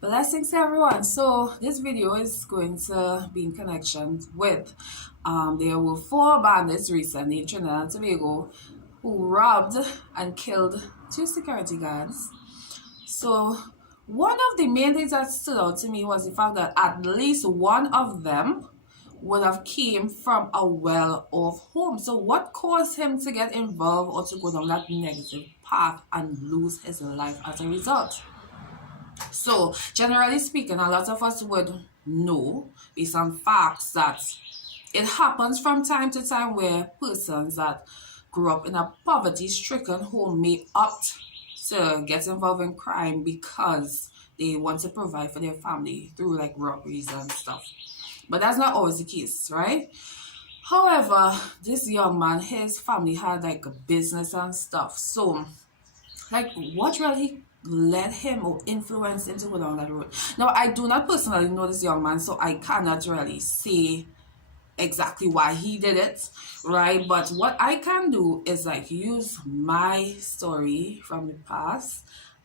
Blessings everyone. So this video is going to be in connection with there were four bandits recently in Trinidad and Tobago who robbed and killed two security guards. So one of the main things that stood out to me was the fact that at least one of them would have came from a well-off home. So what caused him to get involved or to go down that negative path and lose his life as a result? So, generally speaking, a lot of us would know based on facts that it happens from time to time where persons that grew up in a poverty stricken home may opt to get involved in crime because they want to provide for their family through like robberies and stuff. But that's not always the case, right? However, this young man, his family had like a business and stuff. So like what really led him or influenced him to go down that road? Now, I do not personally know this young man, so I cannot really say exactly why he did it, right? But what I can do is like use my story from the past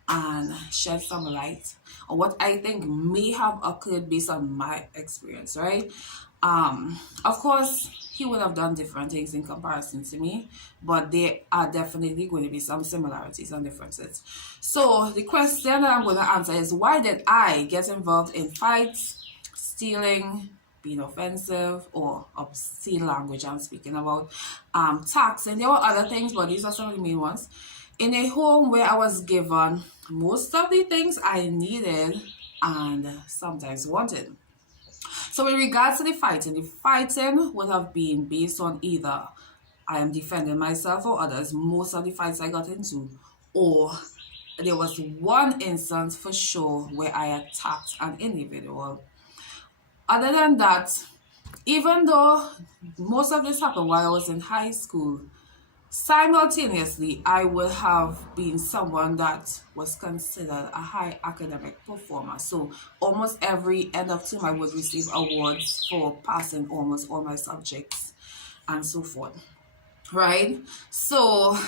and shed some light on what I think may have occurred based on my experience, right? Of course, he would have done different things in comparison to me, but there are definitely going to be some similarities and differences. So the question that I'm going to answer is, why did I get involved in fights, stealing, being offensive, or obscene language I'm speaking about, tax, and there were other things, but these are some of the main ones, in a home where I was given most of the things I needed and sometimes wanted. So in regards to the fighting would have been based on either I am defending myself or others. Most of the fights I got into, or there was one instance for sure where I attacked an individual. Other than that, even though most of this happened while I was in high school, simultaneously, I would have been someone that was considered a high academic performer. So almost every end of term, I would receive awards for passing almost all my subjects and so forth. Right? So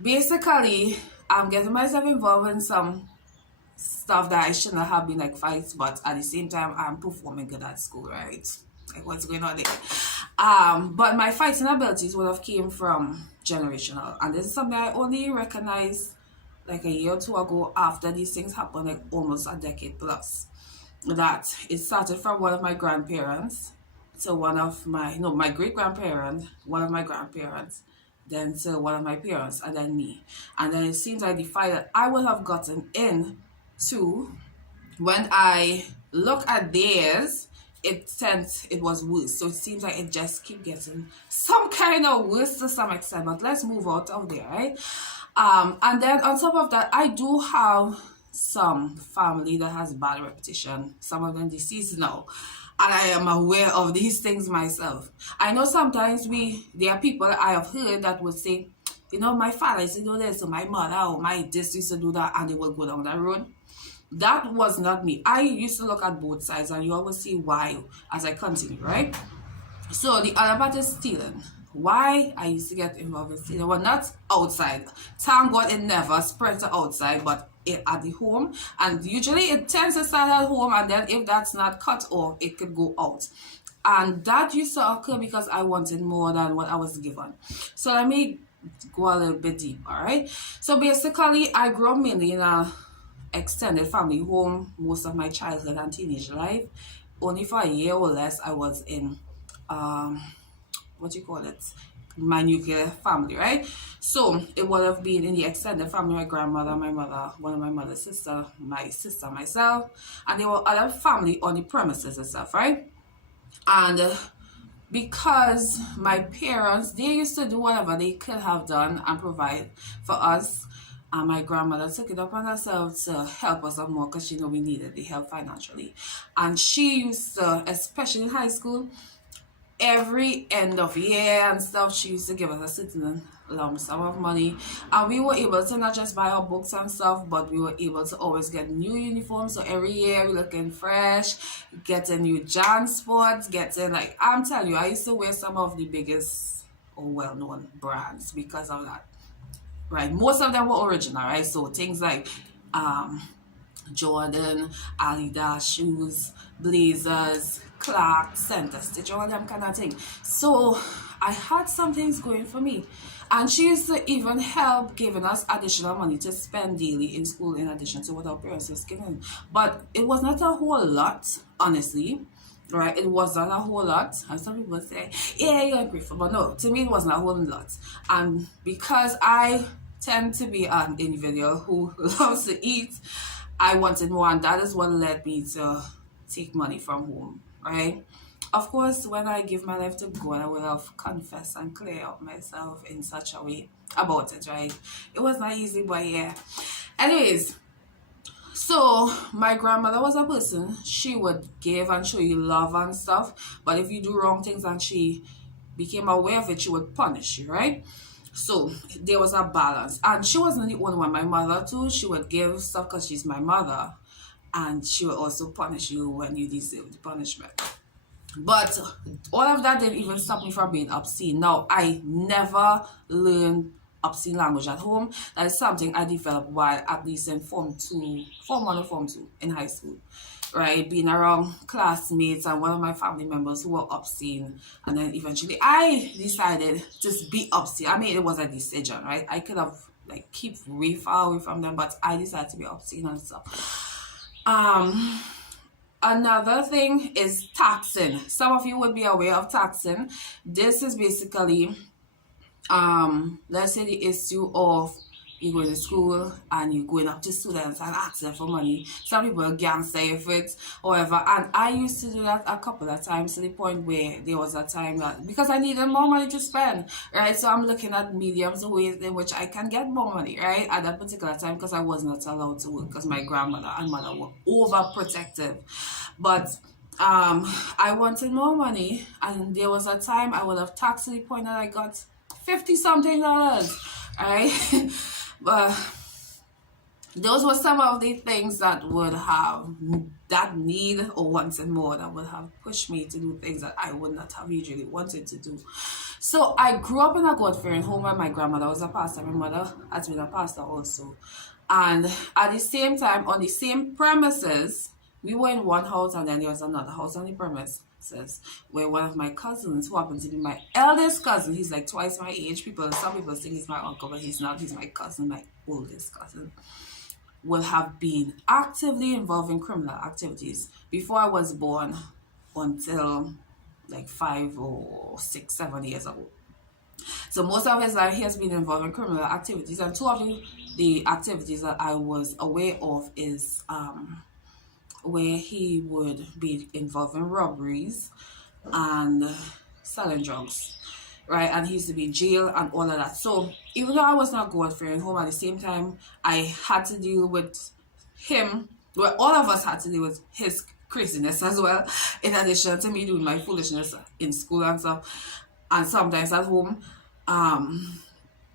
basically, I'm getting myself involved in some stuff that I shouldn't have been, like fights, but at the same time, I'm performing good at school, right? Like what's going on there? But my fighting abilities would have came from generational, and this is something I only recognized like a year or two ago after these things happened, like almost a decade plus. That it started from one of my grandparents to one of my no my great grandparent, one of my grandparents, then to one of my parents, and then me. And then it seems like the fight that I would have gotten in to when I look at theirs, it was worse. So it seems like it just keep getting some kind of worse to some extent. But let's move out of there, right? And then on top of that, I do have some family that has bad reputation. Some of them deceased now. And I am aware of these things myself. I know sometimes there are people I have heard that would say, my father used to do this, or my mother or my this used to do that, and they will go down that road. That was not me. I used to look at both sides, and you always see why as I continue, right? So the other part is stealing. Why I used to get involved in stealing? Well, not outside. Thank God it never spread to outside, but at the home. And usually it tends to start at home, and then if that's not cut off, it could go out. And that used to occur because I wanted more than what I was given. So let me go a little bit deeper, right? So basically, I grew up mainly in a extended family home most of my childhood and teenage life. Only for a year or less I was in what you call it, my nuclear family, right? So it would have been in the extended family, my grandmother, my mother, one of my mother's sister, myself, and there were other family on the premises and stuff, right? And because my parents, they used to do whatever they could have done and provide for us, and my grandmother took it upon herself to help us out more because she knew we needed the help financially. And she used to, especially in high school, every end of year and stuff, she used to give us a certain lump sum of money, and we were able to not just buy our books and stuff, but we were able to always get new uniforms. So every year we looking fresh, getting new JanSports, getting, like, I'm telling you, I used to wear some of the biggest or well-known brands because of that, right? Most of them were original, right? So things like Jordan, Adidas shoes, blazers, Clark, Center Stitch, all them kind of thing. So I had some things going for me. And she used to even help giving us additional money to spend daily in school in addition to what our parents was giving. But it was not a whole lot, honestly. Right? It was not a whole lot. And some people say, yeah, you're grateful. But no, to me it wasn't a whole lot. And because I tend to be an individual who loves to eat, I wanted more, and that is what led me to take money from home, right? Of course, when I give my life to God, I will have confessed and clear up myself in such a way about it, right? It was not easy, but yeah. Anyways, so my grandmother was a person, she would give and show you love and stuff, but if you do wrong things and she became aware of it, she would punish you, right? So there was a balance, and she wasn't the only one. My mother too, she would give stuff because she's my mother, and she would also punish you when you deserve the punishment. But all of that didn't even stop me from being obscene. Now, I never learned obscene language at home. That is something I developed while at least in Form 1 or Form 2 in high school. Right? Being around classmates and one of my family members who were obscene. And then eventually I decided to be obscene. I mean, it was a decision, right? I could have keep way far away from them, but I decided to be obscene and stuff. Another thing is taxing. Some of you would be aware of taxing. This is basically, let's say the issue of you going to school and you going up to students and asking for money. Some people are gangster if it, however, and I used to do that a couple of times to the point where there was a time that, because I needed more money to spend, right? So I'm looking at mediums and ways in which I can get more money, right? At that particular time, because I was not allowed to work because my grandmother and mother were overprotective. But I wanted more money, and there was a time I would have taxed to the point that I got $50-something, right? But those were some of the things that would have that need or wanted more, that would have pushed me to do things that I would not have usually wanted to do. So I grew up in a God-fearing home where my grandmother was a pastor. My mother has been a pastor also. And at the same time, on the same premises, we were in one house, and then there was another house on the premises where one of my cousins, who happens to be my eldest cousin, he's like twice my age. Some people think he's my uncle, but he's not. He's my cousin, my oldest cousin, will have been actively involved in criminal activities before I was born until 5 or 6, 7 years ago. So most of his life he has been involved in criminal activities, and two of the activities that I was aware of is where he would be involved in robberies and selling drugs, right? And he used to be in jail and all of that. So even though I was not God-fearing home, at the same time, I had to deal with him. Well, all of us had to deal with his craziness as well, in addition to me doing my foolishness in school and stuff. And sometimes at home,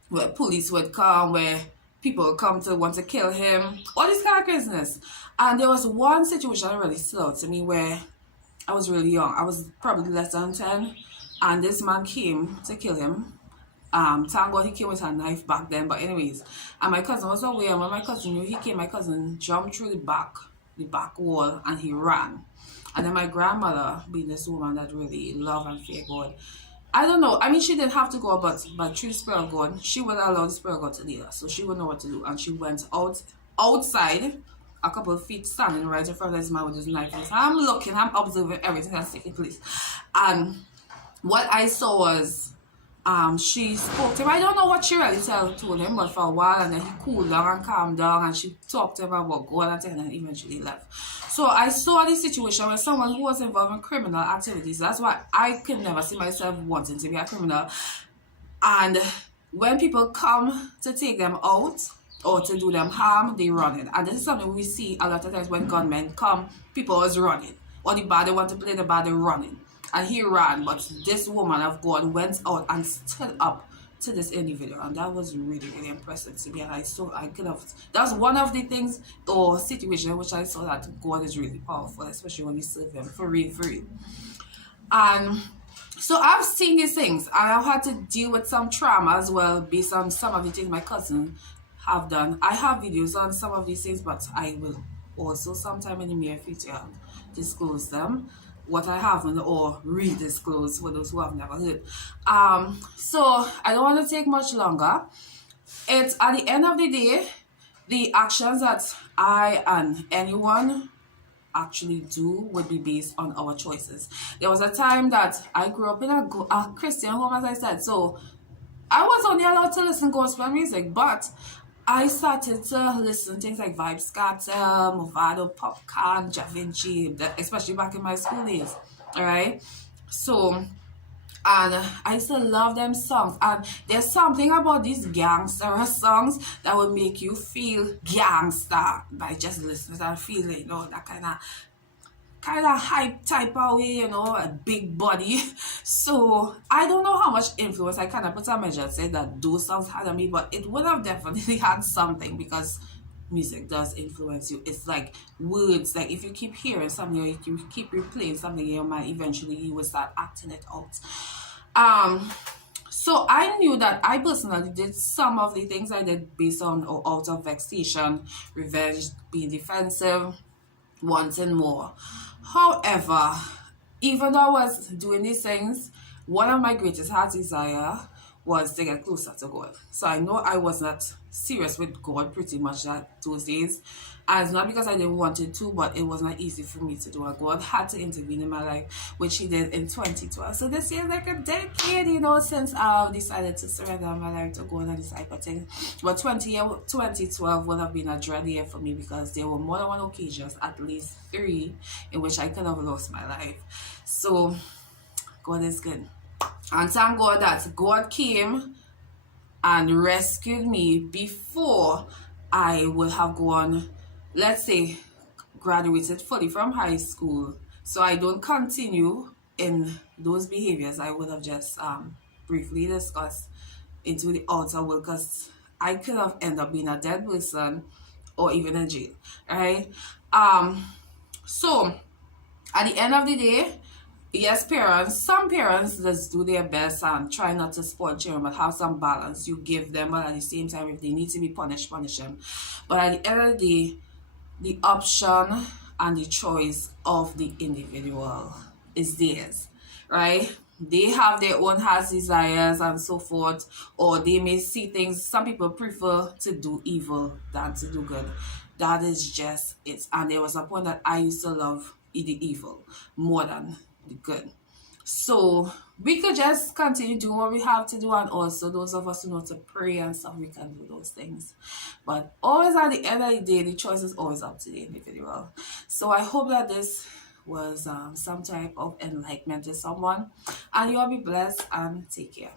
where police would come, where people would come to want to kill him, all this kind of craziness. And there was one situation that really stood out to me where I was really young. I was probably less than 10, and this man came to kill him. Thank God he came with a knife back then, but anyways, and my cousin was aware, and when my cousin knew he came, my cousin jumped through the back wall, and he ran. And then my grandmother, being this woman that really loved and feared God, I don't know, I mean, she didn't have to go, but through the Spirit of God, she would allow the Spirit of God to lead her, so she would know what to do. And she went outside a couple of feet, standing right in front of this man with his knife. So I'm looking, I'm observing everything that's taking place. And what I saw was, she spoke to him. I don't know what she really told him, but for a while, and then he cooled down and calmed down, and she talked to him about God, and then eventually left. So I saw this situation where someone who was involved in criminal activities, that's why I could never see myself wanting to be a criminal. And when people come to take them out or to do them harm, they run it. And this is something we see a lot of times when gunmen come, people always running. Or the bad, they want to play the bad, they're running. And he ran, but this woman of God went out and stood up to this individual, and that was really, really impressive to me. And that's one of the things or situations in which I saw that God is really powerful, especially when you serve him for real. And so I've seen these things, and I've had to deal with some trauma as well based on some of the things my cousin have done. I have videos on some of these things, but I will also sometime in the near future disclose them, what I haven't or redisclose for those who have never heard. So I don't want to take much longer. It's at the end of the day, the actions that I and anyone actually do would be based on our choices. There was a time that I grew up in a Christian home, as I said, so I was only allowed to listen gospel music, but I started to listen to things like Vibes Cartel, Movado, Popcorn, Da Vinci, especially back in my school days. All right, so and I used to love them songs. And there's something about these gangster songs that would make you feel gangster by just listening and feeling, that kind of hype type of way, a big body. So I don't know how much influence I kind of put a measure to say that those songs had on me, but it would have definitely had something because music does influence you. It's like words. Like if you keep hearing something or you keep replaying something in your mind, eventually you will start acting it out. So I knew that I personally did some of the things I did based on or out of vexation, revenge, being defensive, wanting more. However, even though I was doing these things, one of my greatest heart desire was to get closer to God. So I know I was not serious with God pretty much those days. And it's not because I didn't want it to, but it was not easy for me to do. And God had to intervene in my life, which He did in 2012. So this year is like a decade, since I've decided to surrender my life to God and this type of thing. But 2012 would have been a dread year for me because there were more than one occasions, at least 3, in which I could have lost my life. So God is good. And thank God that God came and rescued me before I would have gone, let's say, graduated fully from high school. So I don't continue in those behaviors I would have just briefly discussed into the outer world, because I could have ended up being a dead person or even in jail, right? So at the end of the day, yes, some parents just do their best and try not to spoil children, but have some balance. You give them, but at the same time, if they need to be punished, punish them. But at the end of the day, the option and the choice of the individual is theirs, right? They have their own heart's desires and so forth, or they may see things. Some people prefer to do evil than to do good. That is just it. And there was a point that I used to love the evil more than the good. So we could just continue doing what we have to do, and also those of us who know to pray and stuff, we can do those things. But always at the end of the day, the choice is always up to the individual. So I hope that this was some type of enlightenment to someone, and you all be blessed and take care.